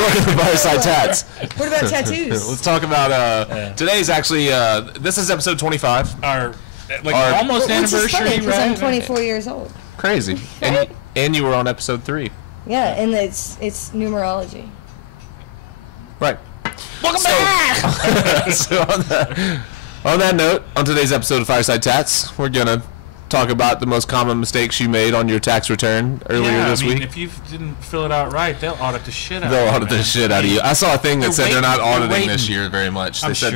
Welcome to Fireside Tats. What about tattoos? Let's talk about today's actually this is episode 25. Our Which almost is anniversary, funny, 'cause I'm right? 24 years old. Crazy. And you were on episode 3. Yeah, and it's numerology. Right. Welcome back. So on that note, on today's episode of Fireside Tats, we're gonna talk about the most common mistakes you made on your tax return earlier this week. If you didn't fill it out right, they'll audit the shit out of you. They'll audit the shit out of you. I saw a thing that said they're not auditing this year very much. They said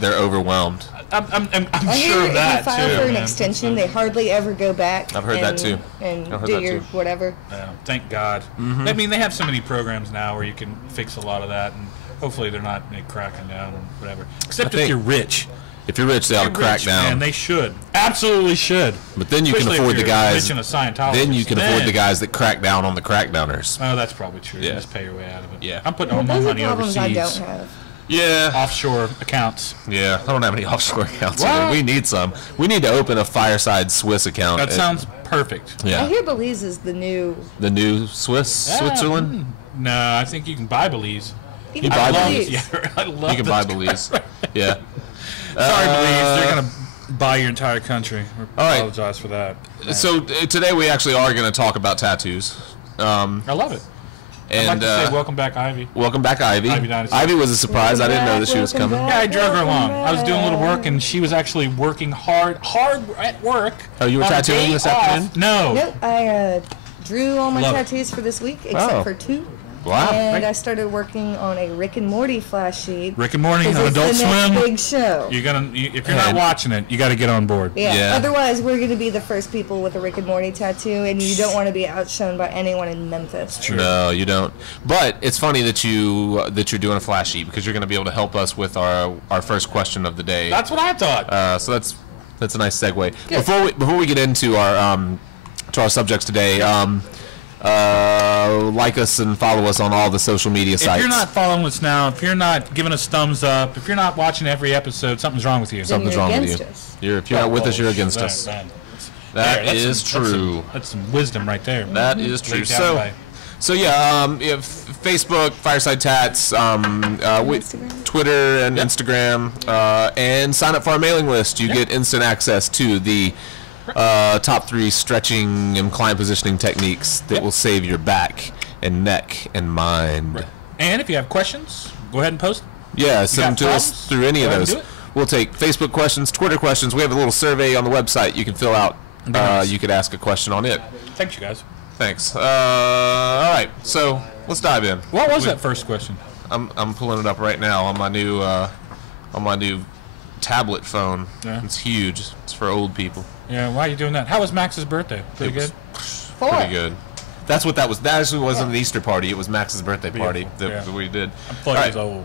they're overwhelmed. I'm I sure hear of that if you file too. for an man. extension, they hardly ever go back. I've heard that too. And I've heard do that your too. whatever. Yeah, thank God. I mean, they have so many programs now where you can fix a lot of that, and hopefully they're not cracking down or whatever. Except if you're rich. If you're rich, they ought to crack down. And they should. Absolutely should. But then you Especially can afford if the you're guys. rich and a Scientologist. Then you can afford the guys that crack down on the crackdowners. Oh, that's probably true. Yeah. You just pay your way out of it. Yeah. I'm putting all my Those are money problems overseas. I don't have. Yeah. Offshore accounts. Yeah. I don't have any offshore accounts. What? Either. We need some. We need to open a Fireside Swiss account. That sounds perfect. I Yeah. hear Belize is the new. The new Switzerland. No, I think you can buy Belize. You buy Belize. Yeah, I love You can this buy crap. Belize. Yeah. Sorry, Belize. They're going to buy your entire country. All right. Apologize for that. So today we actually are going to talk about tattoos. I love it. I'd And like to say welcome back, Ivy. welcome back, Ivy. Ivy Dynasty. Ivy was a surprise. I didn't know that she was Welcome coming. back. Yeah, I drug her along. Welcome I was doing a little work, back. and she was actually working hard at work. Oh, you were on a tattooing day this off. afternoon? No. Nope, I drew all my Love it. tattoos for this week, except Oh. for 2. Wow. And I started working on a Rick and Morty flash sheet. Rick and Morty on 'cause it's Adult the next Swim. big show. If you're not watching it, you got to get on board. Yeah. Otherwise, we're going to be the first people with a Rick and Morty tattoo, and you don't want to be outshone by anyone in Memphis. True. No, you don't. But it's funny that you're doing a flash sheet because you're going to be able to help us with our first question of the day. That's what I thought. So that's a nice segue. Before we get into our subjects today, like us and follow us on all the social media sites. If you're not following us now, if you're not giving us thumbs up, if you're not watching every episode, something's wrong with you. Then Something's you're wrong with against you. us. If you're not with us, you're against us. That That is true. That's some wisdom right there. That is true. Laid down by- Facebook, Fireside Tats, Instagram. Twitter and Instagram, and sign up for our mailing list. You get instant access to the top 3 stretching and client positioning techniques that will save your back and neck and mind. Right. And if you have questions, go ahead and post them. Yeah, send them got to us problems? through any Go of ahead and those. do it. We'll take Facebook questions, Twitter questions. We have a little survey on the website you can fill out. Nice. You could ask a question on it. Thanks, you guys. Thanks. All right, so let's dive in. What was that first question? I'm pulling it up right now on my new tablet phone. Yeah. It's huge. It's for old people. Yeah, why are you doing that? How was Max's birthday? Pretty It was good? 4. Pretty good. That's what that was. That actually wasn't an Easter party. It was Max's birthday party Beautiful. that we did. I thought he was old.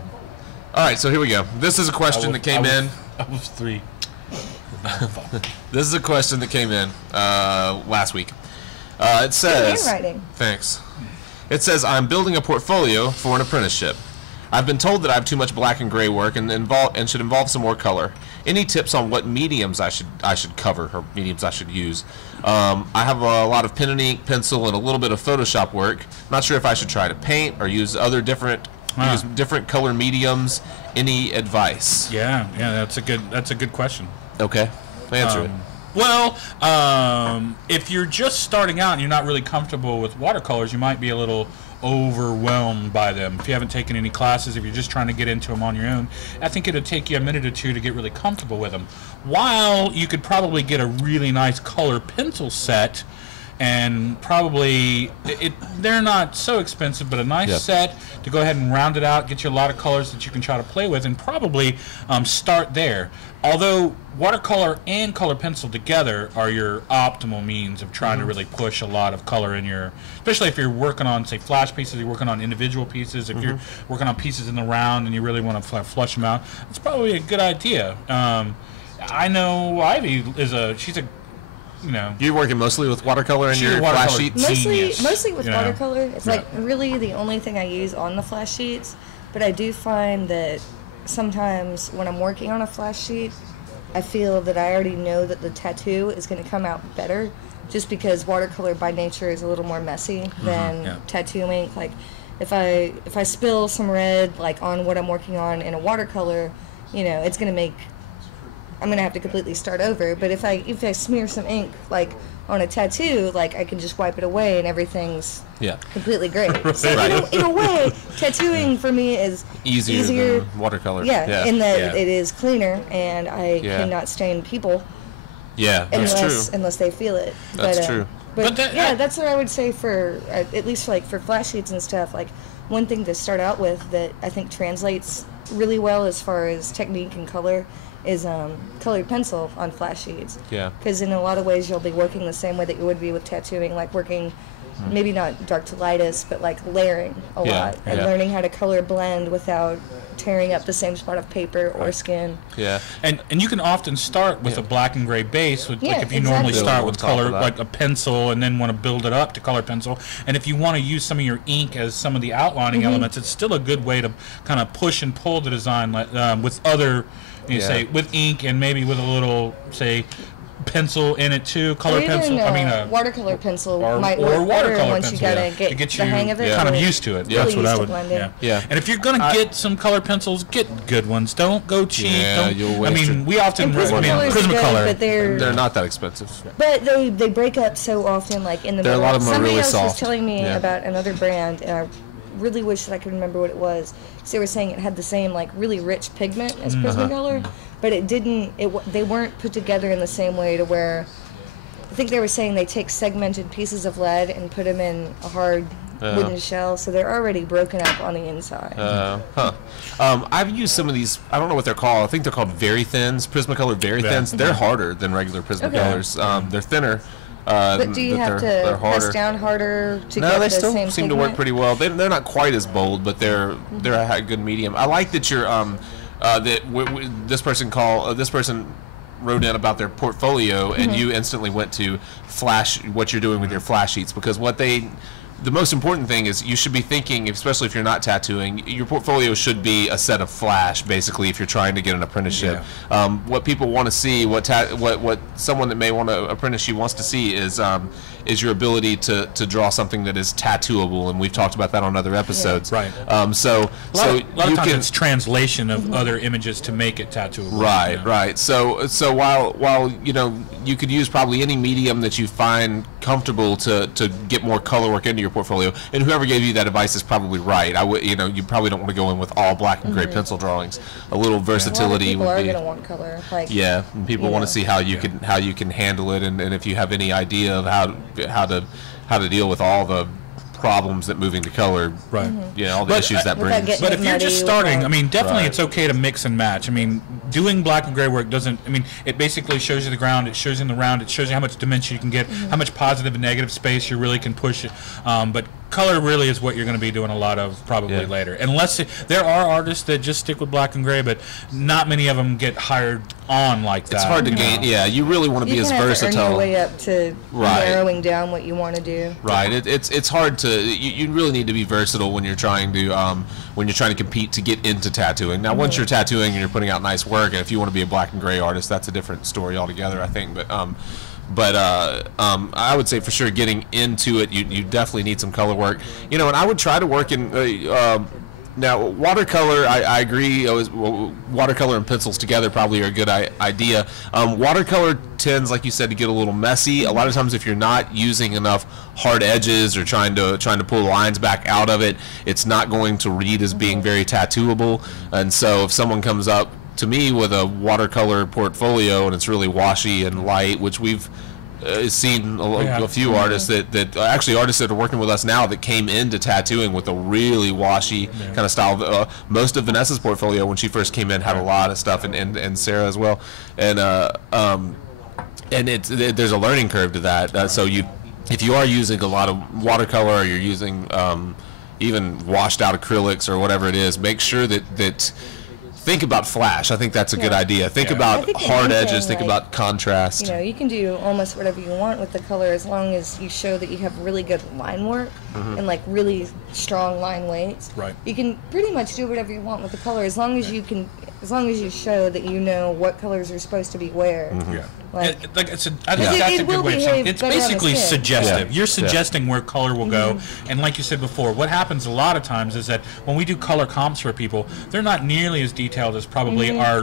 All right, so here we go. This is a question that came in. I was 3. This is a question that came in last week. It says, handwriting. Thanks. It says, I'm building a portfolio for an apprenticeship. I've been told that I have too much black and gray work and should involve some more color. Any tips on what mediums I should cover or mediums I should use? I have a lot of pen and ink, pencil, and a little bit of Photoshop work. Not sure if I should try to paint or use other different color mediums. Any advice? Yeah, that's a good question. Okay, answer it. Well, if you're just starting out and you're not really comfortable with watercolors, you might be a little overwhelmed by them. If you haven't taken any classes, if you're just trying to get into them on your own, I think it'll take you a minute or 2 to get really comfortable with them. While you could probably get a really nice color pencil set, and probably they're not so expensive, but a nice set to go ahead and round it out, get you a lot of colors that you can try to play with, and probably start there. Although watercolor and color pencil together are your optimal means of trying to really push a lot of color in your, especially if you're working on, say, flash pieces, you're working on individual pieces, if you're working on pieces in the round and you really want to flush them out, it's probably a good idea. I know Ivy she's a, you know. You're working mostly with watercolor in your flash sheets? Mostly with you know? watercolor. It's like really the only thing I use on the flash sheets. But I do find that sometimes when I'm working on a flash sheet, I feel that I already know that the tattoo is going to come out better, just because watercolor by nature is a little more messy than tattoo ink. Like if I spill some red like on what I'm working on in a watercolor, you know, it's gonna make, I'm gonna have to completely start over. But if I smear some ink like on a tattoo, like I can just wipe it away and everything's completely great. So in a way, tattooing for me is easier than watercolor. Yeah, in that it is cleaner and I cannot stain people. Yeah, that's true. Unless they feel it. That's true. But that's what I would say for at least like for flash sheets and stuff. Like one thing to start out with that I think translates really well as far as technique and color is colored pencil on flash sheets. Yeah. Because in a lot of ways you'll be working the same way that you would be with tattooing, like working maybe not dark to lightest, but like layering a lot and learning how to color blend without tearing up the same spot of paper or skin. Yeah. And you can often start with a black and gray base, like if you normally start with color, like a pencil, and then want to build it up to color pencil. And if you want to use some of your ink as some of the outlining elements, it's still a good way to kind of push and pull the design with other, say, with ink and maybe with a little, say, pencil in it too, color pencil. I mean, watercolor pencil might work better watercolor once pencil, you gotta get the hang of it. Kind of used to it. That's what I would. Yeah. And if you're gonna get some color pencils, get good ones. Don't go cheap. I mean, we often Prismacolor, but they're not that expensive. But they break up so often, like in the middle. A lot of them are really soft. Somebody else was telling me about another brand, and I really wish that I could remember what it was. Because they were saying it had the same like really rich pigment as Prismacolor, but it didn't. They weren't put together in the same way to where. I think they were saying they take segmented pieces of lead and put them in a hard wooden shell, so they're already broken up on the inside. I've used some of these. I don't know what they're called. I think they're called Very Thins, Prismacolor Very Thins. They're harder than regular Prismacolors. They're thinner. But do you have to press down harder to get the same No, they still seem to work pretty well. They're not quite as bold, but they're a good medium. I like that you're this person wrote in about their portfolio, and you instantly went to what you're doing with your flash sheets, because the most important thing is you should be thinking, especially if you're not tattooing, your portfolio should be a set of flash, basically, if you're trying to get an apprenticeship. What people want to see, what someone that may want to apprentice you wants to see is your ability to draw something that is tattooable, and we've talked about that on other episodes. Right. So a lot of times it's translation of other images to make it tattooable. Right. So while you could use probably any medium that you find comfortable to get more color work into your portfolio, and whoever gave you that advice is probably right. You probably don't want to go in with all black and gray pencil drawings. A little versatility would be. People are going to want color. And people want to see how you can handle it, and if you have any idea of how to deal with all the problems that moving to color, all the issues that brings. But if you're just starting, I mean, definitely it's okay to mix and match. I mean, doing black and gray work it basically shows you the ground, it shows you in the round, it shows you how much dimension you can get, how much positive and negative space you really can push it. But color really is what you're going to be doing a lot of probably later. Unless there are artists that just stick with black and gray, but not many of them get hired on like that. It's hard to gain. Yeah, you really want to be as versatile. You can earn your way up to narrowing down what you want to do. Right. It's hard to. You really need to be versatile when you're trying to compete to get into tattooing. Now, once you're tattooing and you're putting out nice work, and if you want to be a black and gray artist, that's a different story altogether, I think. But I would say for sure getting into it, you definitely need some color work. And I would try to work in. Now, watercolor, I agree. Watercolor and pencils together probably are a good idea. Watercolor tends, like you said, to get a little messy. A lot of times, if you're not using enough hard edges or trying to pull lines back out of it, it's not going to read as being very tattooable. And so, if someone comes up to me with a watercolor portfolio and it's really washy and light, which we've seen a few artists that actually artists that are working with us now that came into tattooing with a really washy kind of style. Most of Vanessa's portfolio when she first came in had a lot of stuff, and Sarah as well, and there's a learning curve to that. So if you are using a lot of watercolor, or you're using even washed out acrylics or whatever it is, make sure that think about flash. I think that's a good idea. Think about hard edges. Think about contrast. You can do almost whatever you want with the color as long as you show that you have really good line work and like really strong line weights. Right. You can pretty much do whatever you want with the color as long as you show that you know what colors are supposed to be where. Like, I think it that's a will good way of behave saying it. It's better on the basically skin. suggestive. Yeah. You're suggesting where color will go. And like you said before, what happens a lot of times is that when we do color comps for people, they're not nearly as detailed as probably our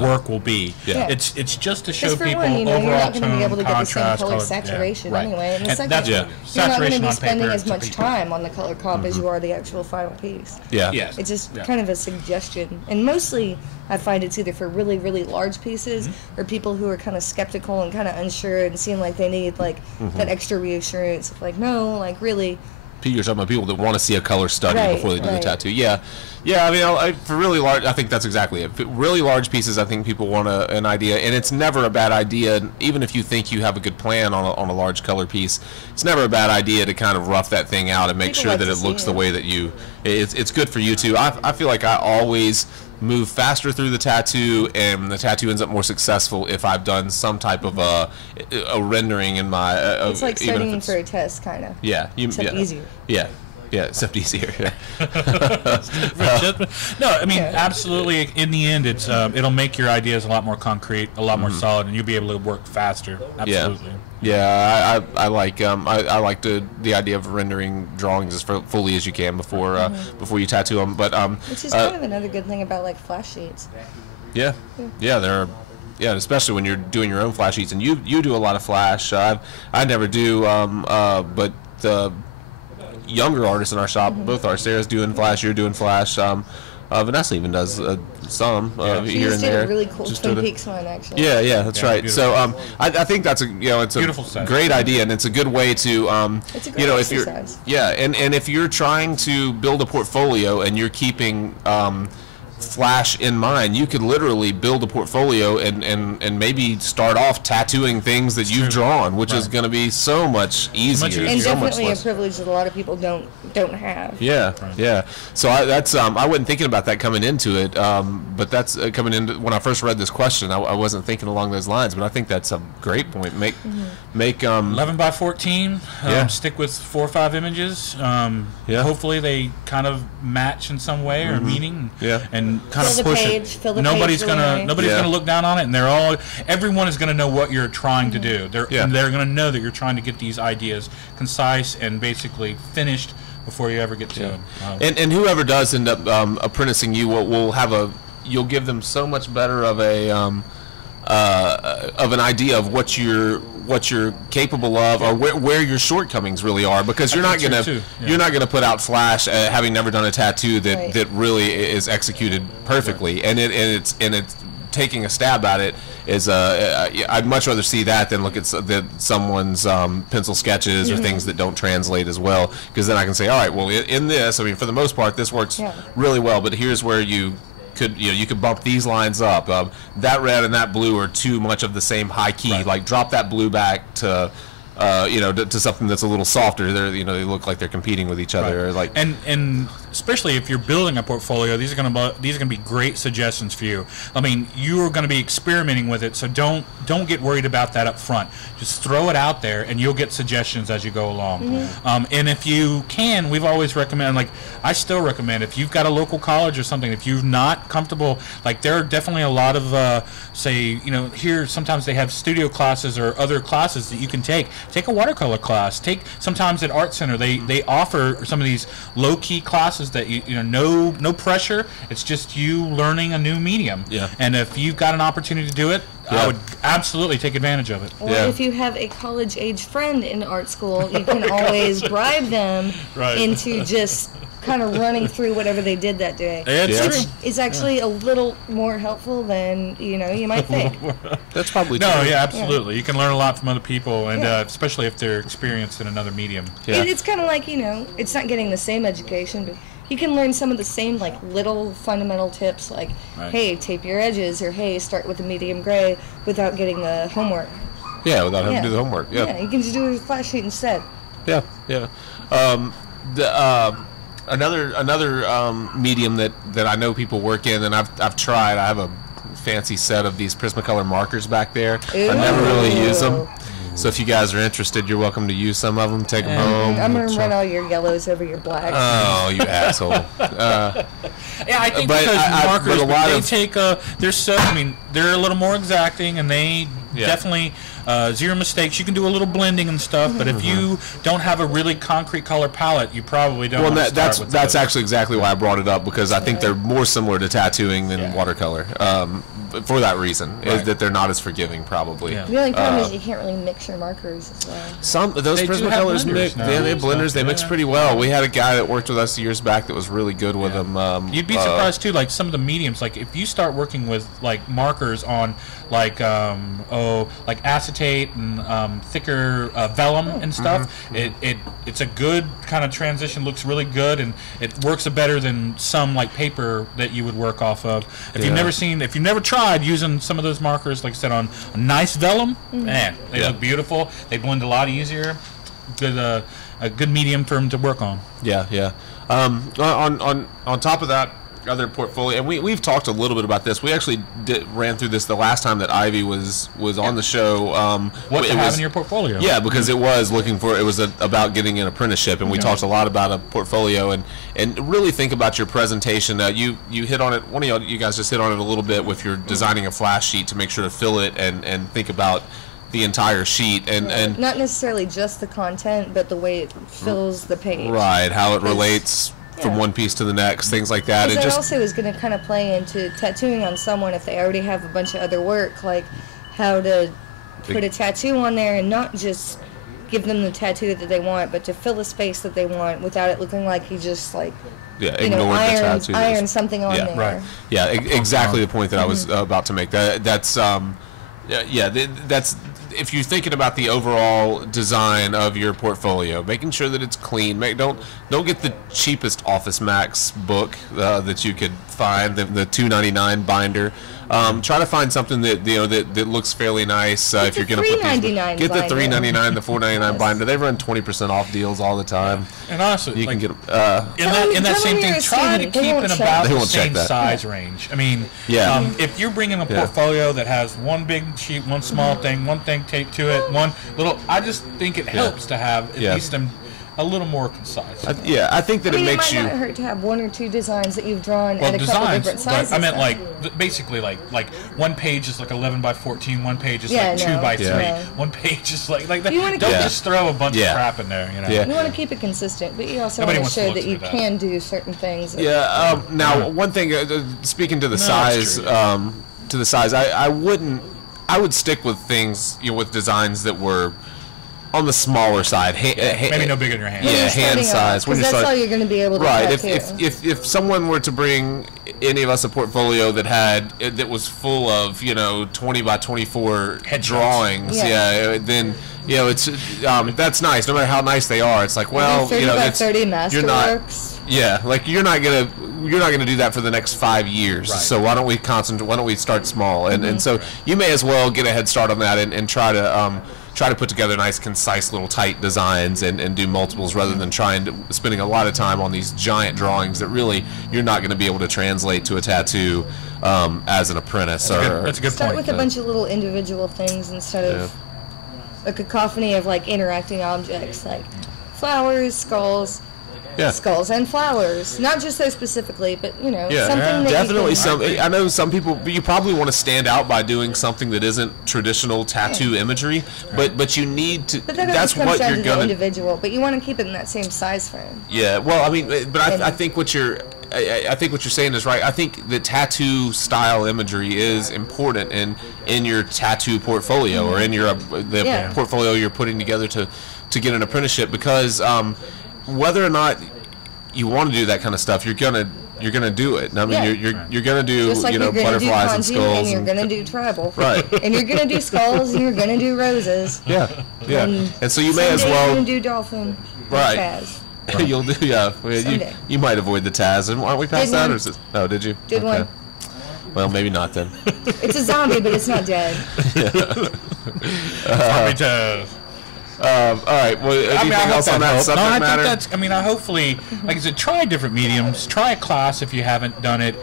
work will be. Yeah. It's just to show Just for people one, you're overall not going to tone, be able to get the same contrast, color color. saturation Yeah, right. anyway. And the And second, that's you're not going to saturation be on spending paper as to much people. time on the color comp as you are the actual final piece. Yeah. Yes. It's just Yeah. kind of a suggestion. And mostly, I find it's either for really, really large pieces or people who are kind of skeptical and kind of unsure and seem like they need, like, that extra reassurance of, like, no, like, really. You're talking about people that want to see a color study Right, before they do the right. tattoo. Yeah. I mean, for really large, I think that's exactly it. For really large pieces, I think people want an idea, and it's never a bad idea, even if you think you have a good plan on a large color piece. It's never a bad idea to kind of rough that thing out and make People sure like that to it see looks it. the way that you. It's good for you too. I feel like I always move faster through the tattoo, and the tattoo ends up more successful if I've done some type of a rendering in my. It's like even if studying it's- for a test, kind of. Yeah, Except easier. Yeah, except easier. Yeah. No, I mean, Yeah. absolutely. In the end, it's it'll make your ideas a lot more concrete, a lot more solid, and you'll be able to work faster. Absolutely. Yeah, I like I like the idea of rendering drawings as fully as you can before you tattoo them. But Which is kind of another good thing about, like, flash sheets. yeah, they're. Yeah, especially when you're doing your own flash sheets, and you do a lot of flash. I never do, but the younger artists in our shop, both our Sarah's doing flash, you're doing flash. Vanessa even does some She here just and did there. a really cool Just Twin did a- Peaks one, actually. Yeah, that's Yeah, right. beautiful. So I think that's it's a Beautiful set. great idea, and it's a good way to It's a great if you're exercise. and if you're trying to build a portfolio and you're keeping flash in mind, you could literally build a portfolio and maybe start off tattooing things that you've drawn, which is going to be so much easier, easier. And so much definitely a less. privilege that a lot of people don't have. Yeah. So I wasn't thinking about that coming into it, but that's coming into when I first read this question. I wasn't thinking along those lines, but I think that's a great point. Make 11 by 14. Yeah. Stick with 4 or 5 images. Yeah. Hopefully they kind of match in some way or meaning. Yeah. And kind Fill of the push page, it. fill the Nobody's page really gonna nice. nobody's Yeah. gonna look down on it, and everyone is gonna know what you're trying to do. Yeah. They're gonna know that you're trying to get these ideas concise and basically finished before you ever get to them. And whoever does end up apprenticing you will have you'll give them so much better of an idea of what you're capable of, or where your shortcomings really are, because you're not think gonna so, too. Yeah. you're not gonna put out flash having never done a tattoo that Right. that really is executed perfectly, and it's taking a stab at it is I'd much rather see that than look at someone's pencil sketches or things that don't translate as well, because then I can say, all right, well, in this, I mean, for the most part, this works Yeah. really well, but here's where you could bump these lines up. That red and that blue are too much of the same high key. Right. Like drop that blue back to to something that's a little softer. They look like they're competing with each other. Or like And especially if you're building a portfolio, these are gonna be great suggestions for you. I mean, you are gonna be experimenting with it, so don't get worried about that up front. Just throw it out there, and you'll get suggestions as you go along. And if you can, we've always recommended. Like, I still recommend, if you've got a local college or something, if you're not comfortable, like there are definitely a lot of here sometimes they have studio classes or other classes that you can take. Take a watercolor class. Sometimes at Art Center they offer some of these low key classes that no pressure. It's just you learning a new medium. Yeah. And if you've got an opportunity to do it, Yeah. I would absolutely take advantage of it. Or Yeah. if you have a college-age friend in art school, you can always bribe them Right. into just kind of running through whatever they did that day. It's Yeah. true. It's actually a little more helpful than you might think. that's probably No, true. yeah, absolutely. You can learn a lot from other people, and especially if they're experienced in another medium. Yeah. It's kind of like it's not getting the same education, but you can learn some of the same like little fundamental tips, like Right. hey, tape your edges, or hey, start with a medium gray without getting the homework. Yeah, without having Yeah. to do the homework. Yeah. Yeah, you can just do a flash sheet instead. Yeah. Another medium that I know people work in, and I've tried. I have a fancy set of these Prismacolor markers back there. I never really use them. So if you guys are interested, you're welcome to use some of them. Take them home. I'm gonna run all your yellows over your blacks. Oh, you asshole! Yeah, I think But because but markers, a lot they of- take they're a little more exacting, and they definitely zero mistakes. You can do a little blending and stuff, but if you don't have a really concrete color palette, you probably don't. Well, that's actually exactly why I brought it up, because I think they're more similar to tattooing than watercolor. For that reason, is that they're not as forgiving, probably. The only problem is you can't really mix your markers as well. Some of those Prismacolors mix. Yeah, they have blenders. They mix pretty well. We had a guy that worked with us years back that was really good with them. You'd be surprised too. Like some of the mediums, like if you start working with like markers on like like acetate and thicker vellum and stuff, it's a good kind of transition. Looks really good, and it works better than some like paper that you would work off of. If you've never tried using some of those markers, like I said, on a nice vellum, man, they look beautiful. They blend a lot easier. Good, a good medium for them to work on. Yeah. On top of that, other portfolio, and we've talked a little bit about this. We actually ran through this the last time that Ivy was on the show. What to have in your portfolio? Yeah, because it was about getting an apprenticeship, and we talked a lot about a portfolio and really think about your presentation. You hit on it. One of you guys just hit on it a little bit with your designing a flash sheet to make sure to fill it and think about the entire sheet and not necessarily just the content, but the way it fills the page. Right, how it relates from one piece to the next, things like that. It also is going to kind of play into tattooing on someone if they already have a bunch of other work, like how to put a tattoo on there and not just give them the tattoo that they want, but to fill the space that they want without it looking like you just like iron something on there. Right. Yeah, exactly the point that I was about to make. That's if you're thinking about the overall design of your portfolio, making sure that it's clean. Don't get the cheapest Office Max book that you could find, the $2.99 binder. Try to find something that looks fairly nice. If you're going to put these, get the $3.99, the $4.99 binder. They run 20% off deals all the time. And honestly, you can get them. In that same thing, try to keep in about the same size range. I mean, if you're bringing a portfolio that has one big sheet, one small thing, one thing taped to it, one little, I just think it helps to have at least a little more concise. I think that it makes you. It might not hurt to have one or two designs that you've drawn at a couple different sizes. I meant basically like one page is like 11 by 14, one page is like 2 by 3, one page is like that. Don't just throw a bunch of crap in there. You want to keep it consistent, but you also want to show that you can do certain things. Now, one thing, speaking to the size, I would stick with things, with designs that were on the smaller side, maybe no bigger than your hand. Yeah, hand size. Because that's all you're going to be able to tattoo. If someone were to bring any of us a portfolio that was full of 20 by 24 drawings, then it's that's nice. No matter how nice they are, it's like 30 by 30 masterworks. You're not gonna do that for the next 5 years. Right. So why don't we concentrate? Why don't we start small? And so you may as well get a head start on that and try to put together nice, concise, little tight designs and do multiples rather than spending a lot of time on these giant drawings that really you're not going to be able to translate to a tattoo as an apprentice. That's a good point. Start with a bunch of little individual things instead of a cacophony of interacting objects like flowers, skulls. Yeah. Skulls and flowers, not just those specifically, but something that definitely some. I know some people. You probably want to stand out by doing something that isn't traditional tattoo imagery, but you need to. But that's what you're going to individual. But you want to keep it in that same size frame. Yeah. Well, I mean, but I think what you're. I think what you're saying is right. I think the tattoo style imagery is important in your tattoo portfolio or in your portfolio you're putting together to get an apprenticeship, because whether or not you want to do that kind of stuff, you're gonna do it. I mean, you're gonna do butterflies and skulls, and you're gonna do tribal, right? And you're gonna do skulls, and you're gonna do roses. Yeah. And so you may as well you're gonna do dolphin, right? Taz. Right. You'll do you might avoid the Taz, and aren't we past that? Or is it? Oh, did you? Did one. Well, maybe not then. It's a zombie, but it's not dead. Zombie Taz. All right. Well, anything else on that subject matter? Hopefully, like I said, try different mediums. Try a class if you haven't done it.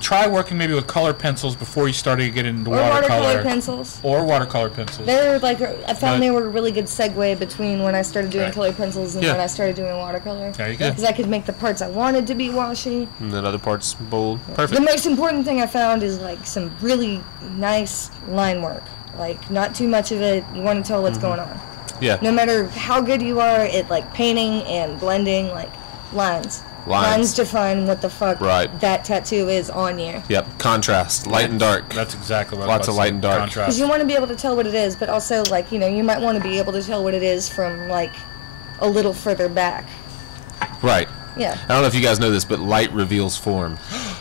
Try working maybe with color pencils before you start to get into watercolor pencils. Or watercolor pencils. They're I found they were a really good segue between when I started doing color pencils and when I started doing watercolor. There you go. Because I could make the parts I wanted to be washy. And then other parts bold. Perfect. The most important thing I found is some really nice line work. Like, not too much of it. You want to tell what's going on. Yeah. No matter how good you are at, like, painting and blending, like, lines. Lines define what the fuck that tattoo is on you. Yep. Contrast. Light and dark. That's exactly what Lots of light and dark. Contrast. Because you want to be able to tell what it is, but also, like, you know, you might want to be able to tell what it is from, like, a little further back. Right. Yeah. I don't know if you guys know this, but light reveals form.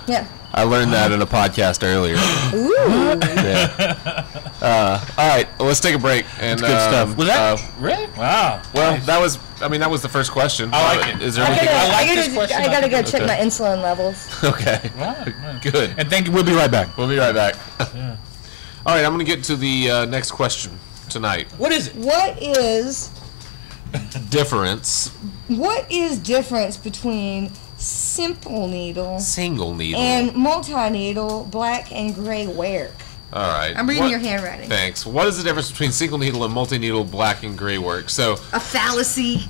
Yeah. I learned that in a podcast earlier. Ooh. Yeah. All right, well, let's take a break. And Good stuff. Was that really? Wow. Well, Nice. that was the first question. I like it. Is there anything? I gotta go check my insulin levels. Okay. Wow. Good. And thank you. We'll be right back. We'll be right back. Yeah. All right, I'm going to get to the next question tonight. What is it? What is Difference. difference between simple needle Single needle. and multi-needle black and gray work? All right. I'm reading What- your handwriting. Thanks. What is the difference between single needle and multi-needle black and gray work? So, A fallacy.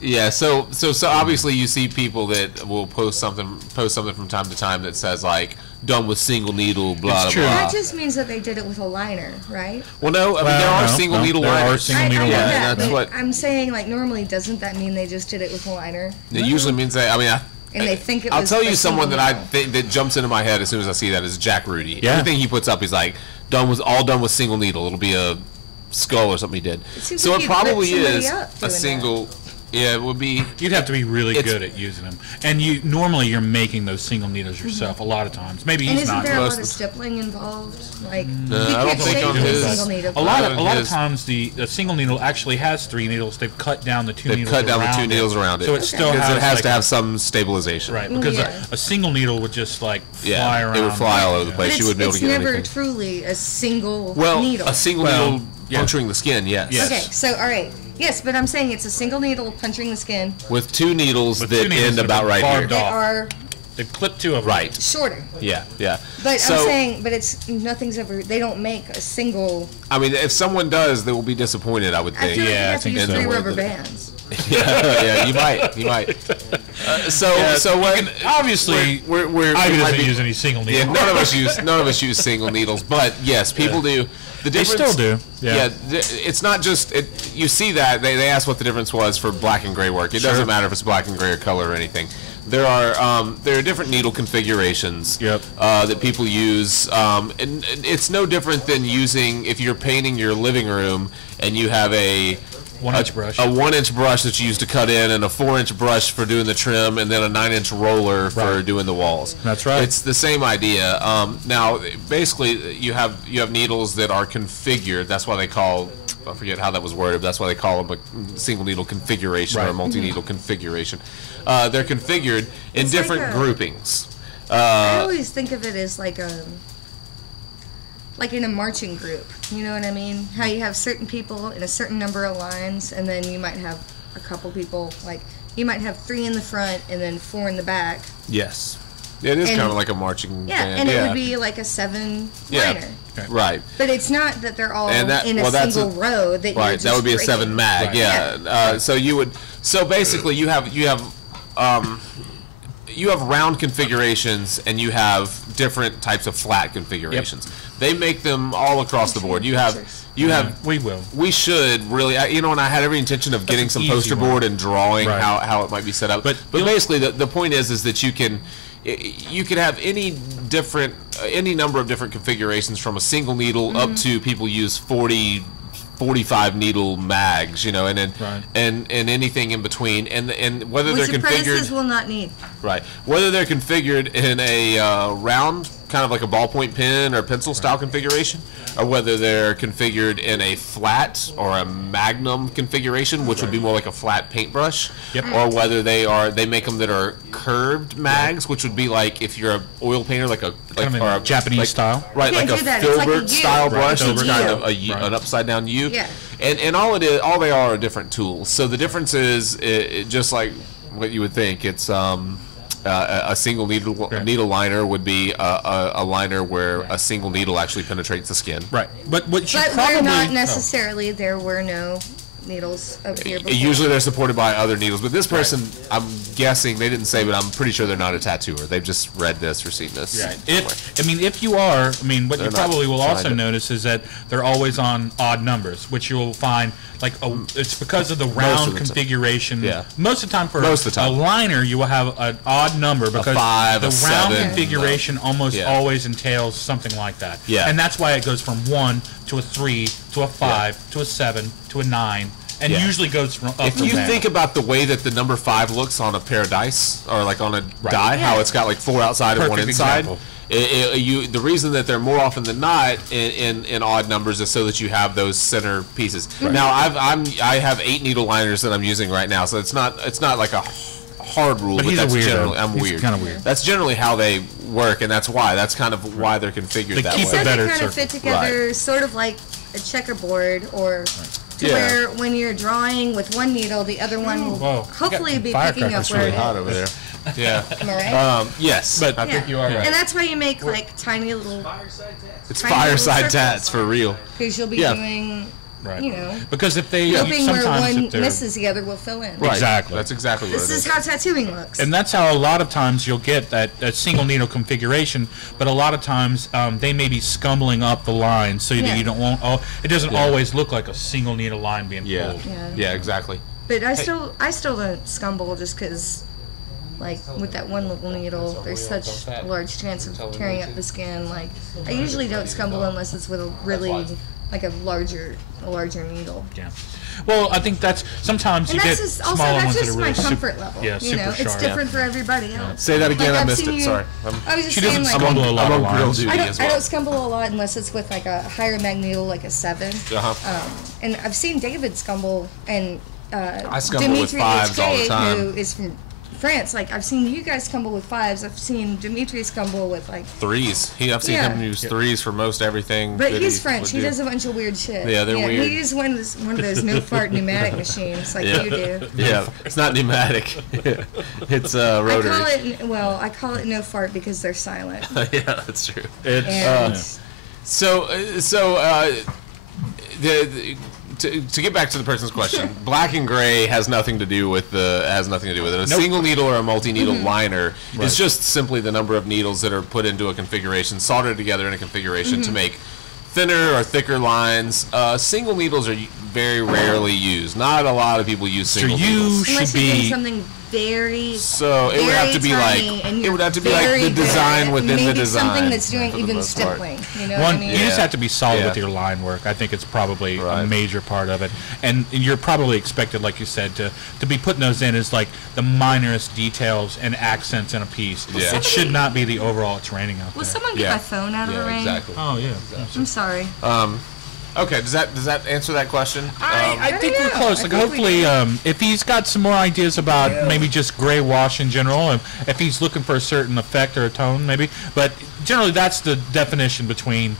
yeah, so obviously you see people that will post something from time to time that says like done with single needle, blah It's blah true. blah. That just means that they did it with a liner, right? Well, no, I mean there are no, single no, needle there are liners. single I needle know liners. that, That's but what I'm saying, like, normally doesn't that mean they just did it with a liner? it usually means. And they think it I'll was tell a you someone single that needle. think that jumps into my head as soon as I see that is Jack Rudy. Yeah. Everything he puts up, he's like done with single needle. It'll be a skull or something he did. It seems So like it you'd probably rip somebody is up a doing single. Yeah, it would be. You'd have to be really It's- good at using them, and you normally you're making those single needles yourself a lot of times. Maybe And he's isn't not. there a Most lot of of- stippling involved? Like, No, you I don't can't think shape on with a his- single needle. A lot of His- times the single needle actually has 3 needles. They've cut down the 2 They've needles. cut down the around 2 it. needles around it. So it still because has it has like to a- have some stabilization. Right, because Yeah. a single needle would just like fly Yeah, around. it would fly all over the But place. it's, You wouldn't be able to get never anything. truly a single Well, needle. a single Well, needle yeah. puncturing the skin, yes. Yes. Okay, so, all right. Yes, but I'm saying it's a single needle puncturing the skin. With 2 needles With that 2 needles end that about are right here. barbed They off. are They've clipped 2 of them. Right. shorter. Yeah, yeah. But So, I'm saying, but it's, nothing's ever, they don't make a single, I mean, if someone does, they will be disappointed, I would I think. feel like you Yeah, I have to think use so. 3 In the way rubber that- bands. Yeah, you might. So what? Obviously, we're Ivy we might doesn't be- use any single Yeah, needle. none of us use single needles, but yes, people do. The They difference, still do. Yeah. it's not just you see that they asked what the difference was for black and gray work. It Sure. doesn't matter if it's black and gray or color or anything. There are different needle configurations Yep. that people use, and it's no different than using if you're painting your living room and you have a 1-inch brush. a 1-inch brush that you use to cut in, and a 4-inch brush for doing the trim, and then a 9-inch roller for Right. doing the walls. That's right. It's the same idea. Now, basically, you have needles that are configured. That's why they call. I forget how that was worded. But that's why they call them a single needle configuration or a Right. multi-needle configuration. They're configured in It's like different a- groupings. I always think of it as like in a marching group. You know what I mean? How you have certain people in a certain number of lines, and then you might have a couple people, like, you might have 3 in the front and then 4 in the back. Yes. It is And- kind of like a marching Yeah, band. and it would be like a 7 Yeah. liner. Right. But it's not that they're all And that- in a well, that's single row that you're Right, just that would be a breaking. 7 mag. Right. Yeah. So basically, you have round configurations and you have different types of flat configurations. They make them all across the board. You have We will. we should really, and I had every intention of getting an some easy poster one. board and drawing Right. how it might be set up. But But basically, the point is that you can have any number of different configurations from a single needle up to people use 45 needle mags, and then Right. and anything in between, and whether Which they're apprentices configured will not need. right, whether they're configured in a round, kind of like a ballpoint pen or pencil style configuration, or whether they're configured in a flat or a magnum configuration, which would be more like a flat paintbrush, Yep. or whether they make them that are curved mags, which would be like if you're a oil painter, like Kind of in or a Japanese style. right, You like can't a do that. It's like a filbert U. style Right, brush. That's filbert kind style. of a U, Right. an upside down U. Yeah. And all they are different tools. So the difference is just like what you would think. It's a single needle liner would be a liner where a single needle actually penetrates the skin. Right. But what you But probably we're not necessarily, there were no needles up here before. Usually they're supported by other needles, but this person, I'm guessing, they didn't say, but I'm pretty sure they're not a tattooer. They've just read this or seen this. Right. If you are, what you probably will also notice is that they're always on odd numbers, which you will find, it's because of the round configuration. Yeah. Most of the time for a liner, you will have an odd number because the round configuration almost always entails something like that. Yeah. And that's why it goes from 1 to a 3 to a 5 to a 7 to a 9. And usually goes from up If you think about the way that the number 5 looks on a pair of dice, or like on a die, how it's got like 4 outside and 1 inside. The reason that they're more often than not in odd numbers is so that you have those center pieces. Right. Now I have 8 needle liners that I'm using right now, so it's not like a hard rule. But that's generally, I'm weird. Kind of weird. That's generally how they work, and that's kind of why they're configured that way. So they kind of fit together, sort of like a checkerboard, or to where when you're drawing with one needle, the other one will hopefully be picking up where really hot over there. Yeah. Am I right? Yes, but I think you are right. And that's why you make like tiny little. It's fireside tats for real. Because you'll be doing. Right. You know, because if they hoping where one misses, the other will fill in. Right. Exactly. That's exactly what this is how tattooing looks. And that's how a lot of times you'll get that single needle configuration. But a lot of times they may be scumbling up the line so that you don't want. It doesn't always look like a single needle line being pulled. Yeah, exactly. But I still don't scumble just because. Like, with that one little needle, there's such a large chance of tearing up the skin. Like, I usually don't scumble unless it's with a really, like a larger needle. Yeah. Well, I think that's, sometimes you get smaller ones that are really my comfort level. Yeah, you know, it's different for everybody else. Say that again, I missed it, sorry. I was just she saying, doesn't like, scumble a lot of lines. I don't scumble a lot unless it's with, like, a higher mag needle, like a 7. And I've seen David scumble, and I scumble Dimitri with 5s all the time. who is from France. Like, I've seen you guys scumble with 5s. I've seen Dimitri scumble with like 3s. I've seen him use 3s for most everything. But he's French. He does a bunch of weird shit. Yeah, they're weird. He uses one of those no fart pneumatic machines like you do. Yeah, it's not pneumatic. It's rotary. I call it no fart because they're silent. Yeah, that's true. To get back to the person's question, black and gray has nothing to do with it. A single needle or a multi-needle liner is just simply the number of needles that are put into a configuration, soldered together in a configuration to make thinner or thicker lines. Single needles are very rarely used. Not a lot of people use single needles. Unless you're doing something very it would have to be like the design within the design. Something that's doing even stippling. You know what I mean? You just have to be solid with your line work. I think it's probably a major part of it. And you're probably expected, like you said, to be putting those in as like the minorest details and accents in a piece. It should not be the overall training out there. Will someone get my phone out of the ring? Exactly. Oh yeah. I'm sorry. Okay, does that answer that question? I think we're close. Like, hopefully, if he's got some more ideas about maybe just gray wash in general, and if he's looking for a certain effect or a tone, maybe. But generally, that's the definition between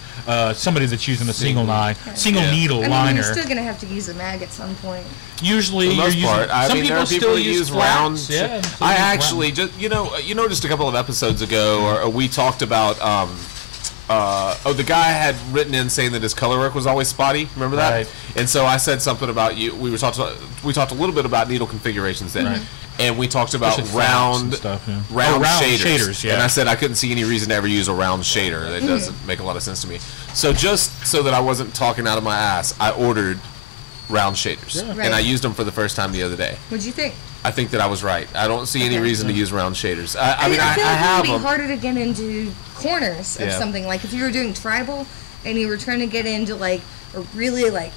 somebody that's using a single needle liner. You're still gonna have to use a mag at some point. Usually, for the most part. Some people still use round. Yeah, I actually just you know just a couple of episodes ago, or we talked about. The guy had written in saying that his color work was always spotty. Remember that? Right. And so I said something about you. We talked a little bit about needle configurations then, and we talked about round shaders. Yeah. And I said I couldn't see any reason to ever use a round shader. That doesn't make a lot of sense to me. So just so that I wasn't talking out of my ass, I ordered round shaders, and I used them for the first time the other day. What'd you think? I think that I was right. I don't see any reason to use round shaders. I mean, I feel like have it would them. be harder to get into corners of something. Like if you were doing tribal and you were trying to get into like a really like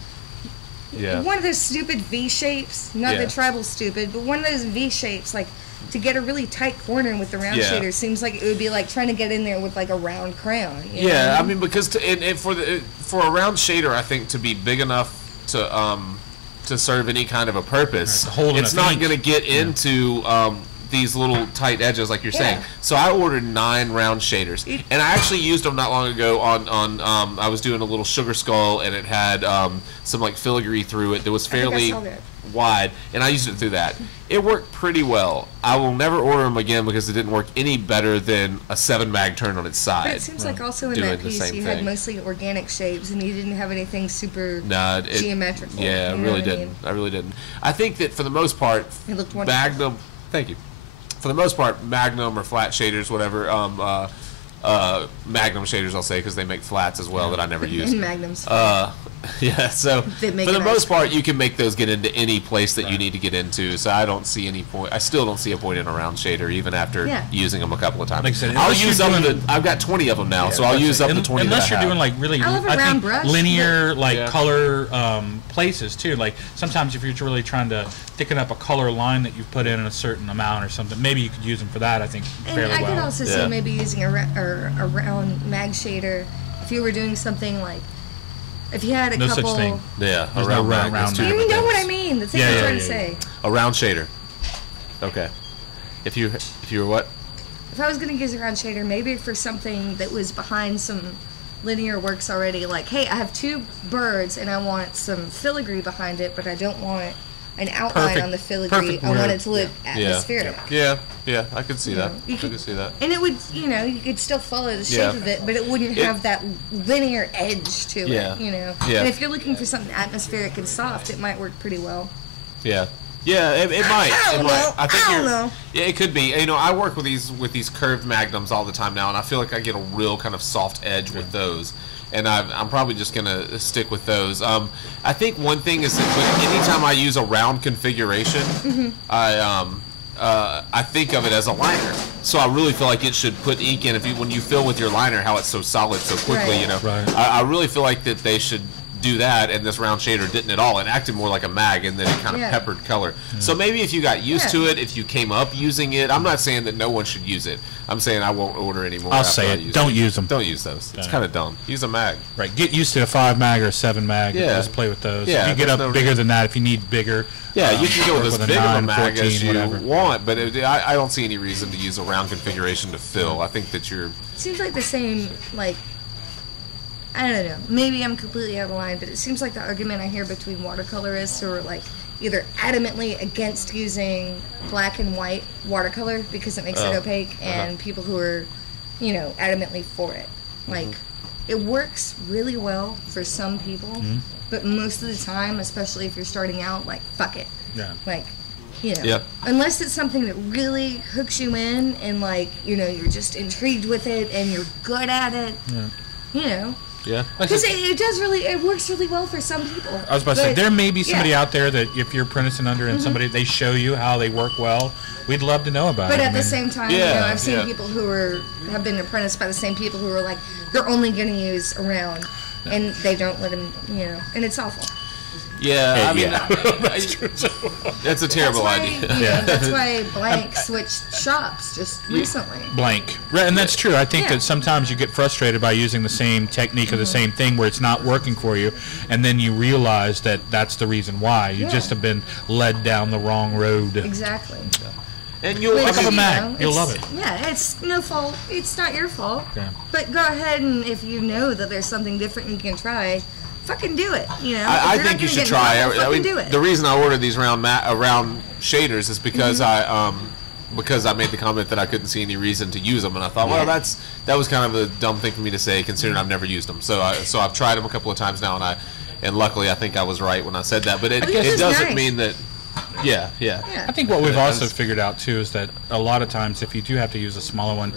one of those stupid V shapes. Not that tribal's stupid, but one of those V shapes. Like to get a really tight corner with the round shader seems like it would be like trying to get in there with like a round crayon. You know what I mean? I mean because for a round shader, I think to be big enough to serve any kind of a purpose, it's not going to get into these little tight edges, like you're Yeah. saying. So I ordered 9 round shaders, and I actually used them not long ago on I was doing a little sugar skull, and it had some like filigree through it that was think I fairly saw that. wide, and I used it through that. It worked pretty well. I will never order them again because it didn't work any better than a 7-mag turn on its side. But it seems like also in Doing that the piece same you had thing. mostly organic shapes, and you didn't have anything super Nah, geometrical. Yeah, I you know really what I didn't. mean? I really didn't. I think that for the most part, It looked wonderful. Magnum. Thank you. For the most part, Magnum or flat shaders, whatever. Magnum shaders, I'll say, because they make flats as well that I never use. And Magnums. Yeah, so They make for the it most nice. part, you can make those get into any place that you need to get into. So I don't see any point. I still don't see a point in a round shader, even after Yeah. using them a couple of times. Like I said, I'll unless use you're up doing- I've got 20 of them now, so I'll use up the 20 Unless that you're I have. doing like really, I love a round think brush, linear like Yeah. color places too. Like sometimes if you're really trying to thicken up a color line that you've put in a certain amount or something, maybe you could use them for that. I think And fairly I well. could also Yeah. see maybe using a round mag shader if you were doing something like if you had a No such couple. thing. Yeah, There's a round no mag. round That's two mag. You different know what I things. mean? The thing Yeah, I'm yeah, trying yeah, to say. A round shader. Okay. If you were what? If I was going to use a round shader, maybe for something that was behind some linear works already, like, hey, I have 2 birds and I want some filigree behind it, but I don't want an outline Perfect- on the filigree. perfect I want word. it to look Yeah. atmospheric. Yeah, I could see that. You I could see that. And it would, you could still follow the shape Yeah. of it, but it wouldn't have that linear edge to Yeah. it, Yeah. And if you're looking for something atmospheric and soft, it might work pretty well. Yeah. Yeah, it might. I don't It might. know. I think I you're. don't know. Yeah, it could be. I work with these curved magnums all the time now, and I feel like I get a real kind of soft edge with those. And I'm probably just gonna stick with those. I think one thing is that anytime I use a round configuration, I think of it as a liner. So I really feel like it should put ink in. When you fill with your liner, how it's so solid so quickly, Right. Right. I really feel like that they should do that, and this round shader didn't at all. It acted more like a mag, and then it kind of Yeah. peppered color. So maybe if you got used to it, if you came up using it, I'm not saying that no one should use it. I'm saying I won't order anymore. I'll after say I it. use Don't use them. Don't use those. It's Don't. kind of dumb. Use a mag. Right. Get used to a 5-mag or a 7-mag. Yeah. Just play with those. Yeah, if you get there's up no bigger reason. than that, if you need bigger. Yeah, you can go work with as a big of a 9, mag 14, as you whatever. want, but I don't see any reason to use a round configuration to fill. I think that you're. Seems like the same, like, I don't know. Maybe I'm completely out of line, but it seems like the argument I hear between watercolorists who are like either adamantly against using black and white watercolor because it makes it opaque, and people who are, adamantly for it. Like, it works really well for some people, but most of the time, especially if you're starting out, like, fuck it. Yeah. Like, Yeah. unless it's something that really hooks you in and, like, you're just intrigued with it and you're good at it, Yeah. because it works really well for some people. I was about to say, But, there may be somebody yeah. out there that if you're apprenticing under and somebody, they show you how they work well, we'd love to know about But it. at the same time, Yeah, I've seen yeah. people who have been apprenticed by the same people who are like, they're only going to use a round, and they don't let them, and it's awful. Yeah, I mean, yeah. that's a terrible that's why, idea. That's why Blank switched shops just recently. Blank. Right, and that's true. I think Yeah. that sometimes you get frustrated by using the same technique or the same thing where it's not working for you, and then you realize that that's the reason why. You Yeah. just have been led down the wrong road. Exactly. And you'll. Which, Pick up a I mean, mag. You'll it's- love it. Yeah, it's no fault. It's not your fault. Yeah. But go ahead, and if you know that there's something different you can try, fucking do it. If I you're not think you gonna should get try. involved, I fucking mean, do it. the reason I ordered these round shaders is because because I made the comment that I couldn't see any reason to use them, and I thought, well, Yeah. that was kind of a dumb thing for me to say, considering I've never used them. So I've tried them a couple of times now, and luckily I think I was right when I said that. But it think it's doesn't nice. mean that. Yeah. Yeah. I think what we've Yeah, also that's- figured out too is that a lot of times if you do have to use a smaller one,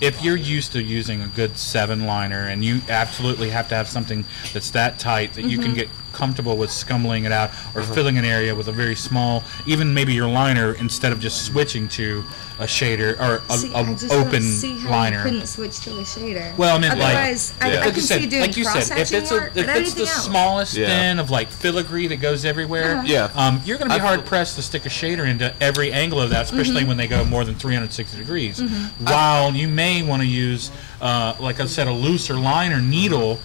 if you're used to using a good 7 liner and you absolutely have to have something that's that tight that you can get comfortable with scumbling it out or filling an area with a very small, even maybe your liner instead of just switching to a shader or See, a I just open don't see how liner. you couldn't switch to a shader. Well, I meant like- otherwise, I Yeah. can you see said, you doing like you said, if cross-hatching it's work, if but it's the anything else. smallest Yeah. thin of like filigree that goes everywhere, Yeah. you're going to be hard pressed to stick a shader into every angle of that, especially when they go more than 360 degrees. While you may want to use, like I said, a looser line or needle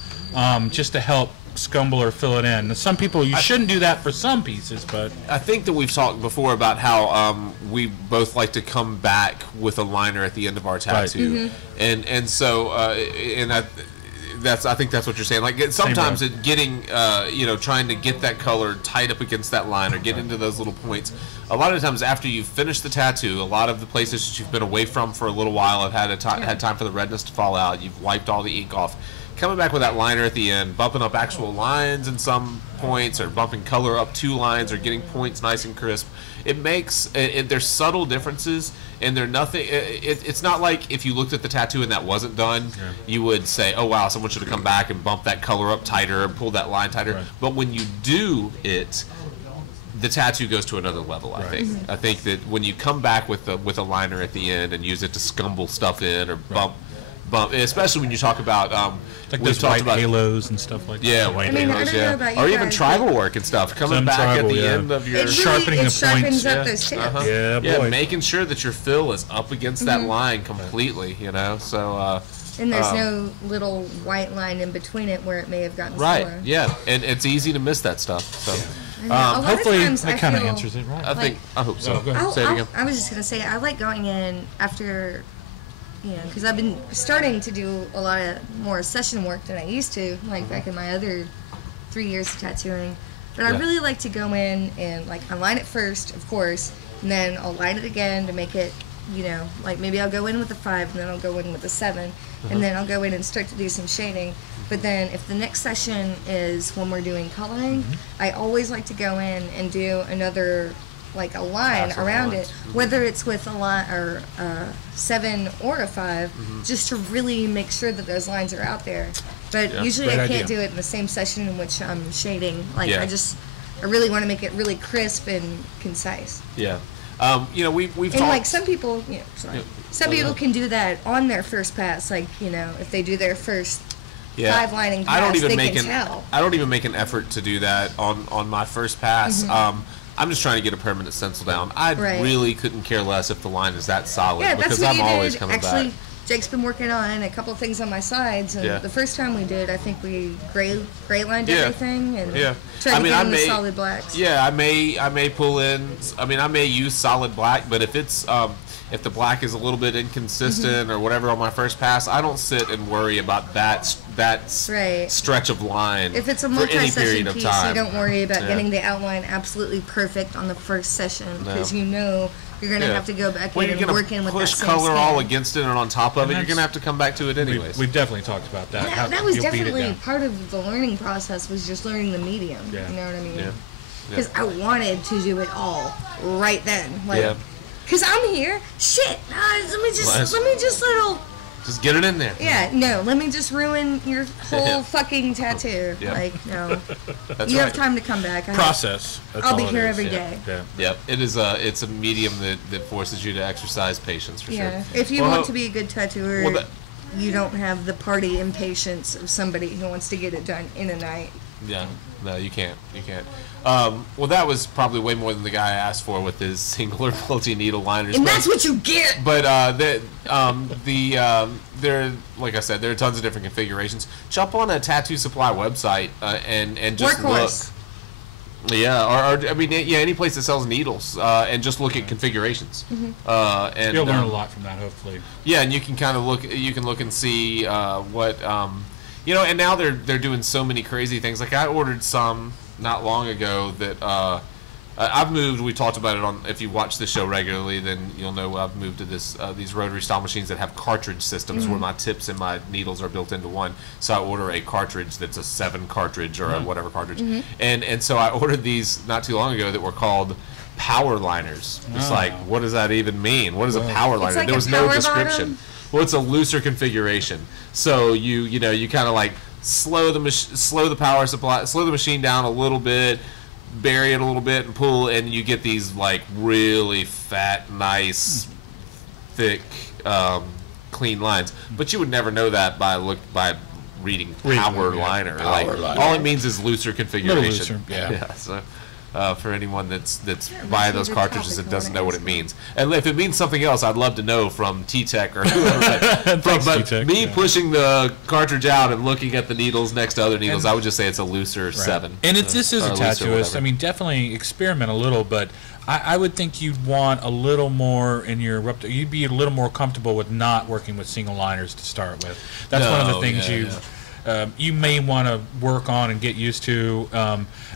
just to help scumble or fill it in. Some people, you shouldn't do that for some pieces, but I think that we've talked before about how we both like to come back with a liner at the end of our tattoo, and so I think that's what you're saying. Like sometimes getting trying to get that color tight up against that line or get into those little points. A lot of times after you've finished the tattoo, a lot of the places that you've been away from for a little while have had time for the redness to fall out. You've wiped all the ink off. Coming back with that liner at the end, bumping up actual lines in some points, or bumping color up 2 lines, or getting points nice and crisp. It makes there's subtle differences, and they're nothing. It's not like if you looked at the tattoo and that wasn't done, you would say, "Oh wow, someone should have come back and bumped that color up tighter and pulled that line tighter." Right. But when you do it, the tattoo goes to another level. I think. I think that when you come back with a liner at the end and use it to scumble stuff in or bump, especially when you talk about like those white halos and stuff like that. Yeah, white halos, or even tribal work and stuff. Coming back at the end of your sharpening the sharpens points. Up those tips. Yeah, making sure that your fill is up against that line completely. So. And there's no little white line in between it where it may have gotten right. slower. Yeah, and it's easy to miss that stuff. So. Hopefully that kind of answers it, right? I hope so. Go ahead. Say it again. I was just gonna say I like going in after. Because I've been starting to do a lot of more session work than I used to, like back in my other 3 years of tattooing. But I really like to go in and I line it first, of course, and then I'll line it again to make it, like maybe I'll go in with a 5, and then I'll go in with a 7, and then I'll go in and start to do some shading. But then if the next session is when we're doing coloring, I always like to go in and do another a line around it, whether it's with a line or a 7 or a 5, just to really make sure that those lines are out there. But usually I can't do it in the same session in which I'm shading. I really want to make it really crisp and concise. Yeah. We've and talked. Some people, some people can do that on their first pass. If they do their first 5 lining pass, I don't even make an effort to do that on my first pass. I'm just trying to get a permanent stencil down. I really couldn't care less if the line is that solid because I'm always coming back. Jake's been working on a couple of things on my sides, and the first time we did, I think we gray lined everything and tried to get in the solid blacks. Yeah, I may pull in. I may use solid black, but if it's if the black is a little bit inconsistent or whatever on my first pass, I don't sit and worry about that stretch of line. If it's a multi-session piece, you don't worry about getting the outline absolutely perfect on the first session because you're going to have to go back in and work in with that same color skin. all against it and on top of it, you're going to have to come back to it anyways. We've definitely talked about that. That was definitely part of the learning process, was just learning the medium. Yeah. You know what I mean? Because I wanted to do it all right then. Because I'm here. Shit. Let me just get it in there. Yeah, no, let me just ruin your whole fucking tattoo. No. You have time to come back. I'll be here every day. Yep. It's a medium that forces you to exercise patience for sure. If you want to be a good tattooer, you don't have the party impatience of somebody who wants to get it done in a night. Yeah. No, you can't. That was probably way more than the guy asked for with his single or multi-needle liners. And that's what you get! But there, like I said, there are tons of different configurations. Jump on a tattoo supply website and just Workhorse. look. Yeah, any place that sells needles, and just look at configurations. And you'll learn a lot from that, hopefully. Yeah, and you can kind of look. You can look and see what. And now they're doing so many crazy things. Like I ordered some not long ago that I've moved. We talked about it on. If you watch the show regularly, then you'll know I've moved to these rotary style machines that have cartridge systems where my tips and my needles are built into one. So I order a cartridge that's a 7 cartridge or a whatever cartridge, and so I ordered these not too long ago that were called power liners. It's like, what does that even mean? What is a power liner? Like there was no description. Bottom? Well, it's a looser configuration. So you kind of slow the power supply, slow the machine down a little bit, bury it a little bit, and pull, and you get these really fat, nice, thick, clean lines. But you would never know that by reading power liner. All it means is looser configuration. Looser, So For anyone that's buying those cartridges and doesn't know what it means. And if it means something else, I'd love to know from T-Tech or whoever. But me pushing the cartridge out and looking at the needles next to other needles, I would just say it's a looser 7. And this is a tattooist. I mean, definitely experiment a little, but I would think you'd want a little more in your you'd be a little more comfortable with not working with single liners to start with. That's one of the things you may want to work on and get used to.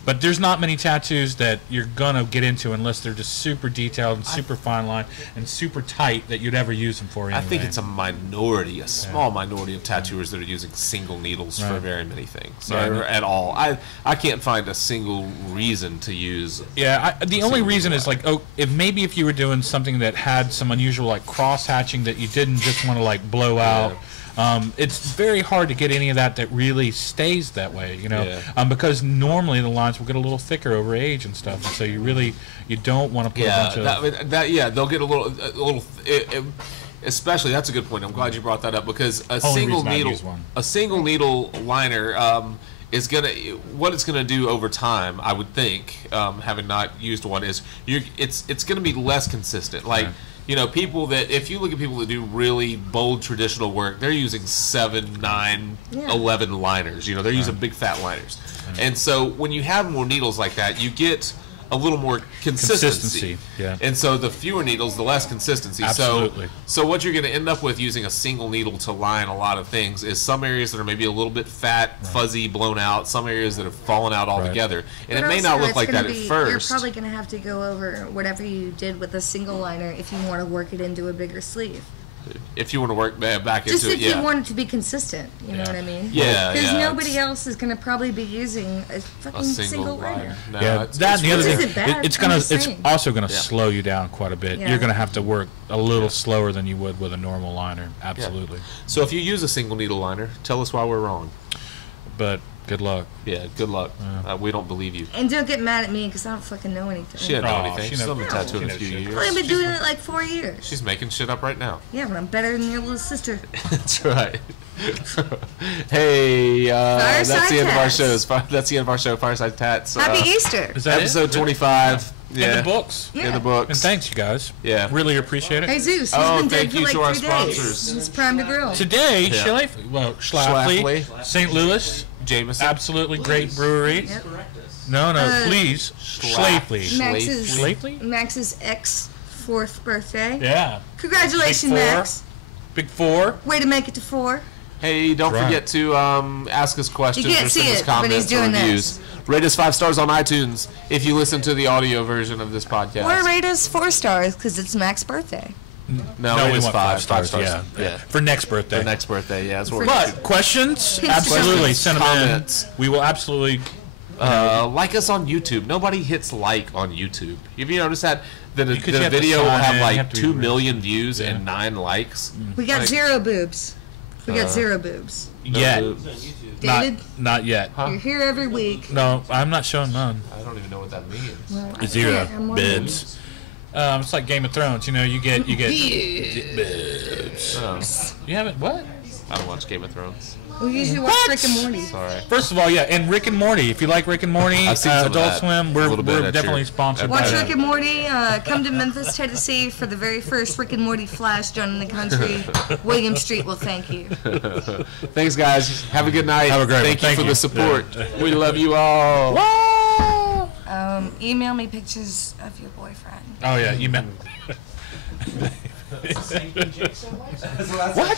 But there's not many tattoos that you're going to get into unless they're just super detailed and super fine line and super tight that you'd ever use them for anyway. I think it's a minority, a small minority of tattooers that are using single needles for very many things at all. I can't find a single reason to use. Yeah, the only reason is like, if you were doing something that had some unusual like cross hatching that you didn't just want to like blow out. It's very hard to get any of that really stays that way, because normally the lines will get a little thicker over age and stuff, and so you don't want to put a bunch of they'll get a little. Especially, that's a good point. I'm glad you brought that up because a single needle liner is what it's gonna do over time. I would think, having not used one, is it's gonna be less consistent. Like. People that, if you look at people that do really bold traditional work, they're using 7, 9, 11 liners. They're using big fat liners. And so when you have more needles like that, you get a little more consistency. And so the fewer needles, the less consistency. Absolutely. So what you're going to end up with using a single needle to line a lot of things is some areas that are maybe a little bit fat, fuzzy, blown out, some areas that have fallen out altogether. And it may not look like that at first. You're probably going to have to go over whatever you did with a single liner if you want to work it into a bigger sleeve. If you want to work back just into it, if you want it to be consistent, you know what I mean? Yeah, because nobody else is going to probably be using a fucking single liner. No, that and the other thing, it's also going to Yeah. slow you down quite a bit. Yeah. You're going to have to work a little slower than you would with a normal liner. Absolutely. So if you use a single needle liner, tell us why we're wrong. But good luck. Yeah, good luck. We don't believe you. And don't get mad at me because I don't fucking know anything. She didn't know anything. She's She's only been tattooing a few years. Well, I've been doing it like 4 years. She's making shit up right now. Yeah, but I'm better than your little sister. That's right. Hey, that's the end of our shows. That's the end of our show. Fireside Tats. Happy Easter. Is that episode 25. In the books. Yeah. In the books. And thanks, you guys. Yeah. Really appreciate it. Hey, Zeus, he's been dead thank for you like to our 3 days. sponsors. It's prime to grill. Today, Yeah. Schlafly, St. Louis, Jameson. absolutely great brewery. Yep. No, please, Schlafly. Max's ex-4th birthday. Yeah. Congratulations, Big 4. Max. Big 4. Way to make it to 4. Hey, don't Right. forget to ask us questions You can't or see send us it, but comments he's doing or reviews. Rate us 5 stars on iTunes if you listen to the audio version of this podcast. Or rate us 4 stars because it's Max's birthday. No, we it's want 5 stars. stars. Yeah. For next birthday. The next birthday, yeah. That's what But questions, Please absolutely, questions. send them Comments. in. We will absolutely. like us on YouTube. Nobody hits like on YouTube. Have you noticed that? The you have to video will sign have in, like you have to be 2 real. million views and 9 likes. We got Like- 0 boobs. We got 0 boobs. Yet. David, Not yet. Huh? you're here every week. No, I'm not showing none. I don't even know what that means. Well, I 0 can't. I'm wondering. bids. It's like Game of Thrones. You get bids. You haven't what? I don't watch Game of Thrones. We usually watch What? Rick and Morty. Sorry. First of all, yeah, and Rick and Morty. If you like Rick and Morty, I've seen some of Adult that. Swim, A we're little bit, that's definitely true. sponsored by Watch them. Rick and Morty. Come to Memphis, Tennessee for the very first Rick and Morty flash done in the country. William Street will thank you. Thanks, guys. Have a good night. Have a great one. Thank you Thank for you. the support. We love you all. Email me pictures of your boyfriend. Oh yeah, you meant. What?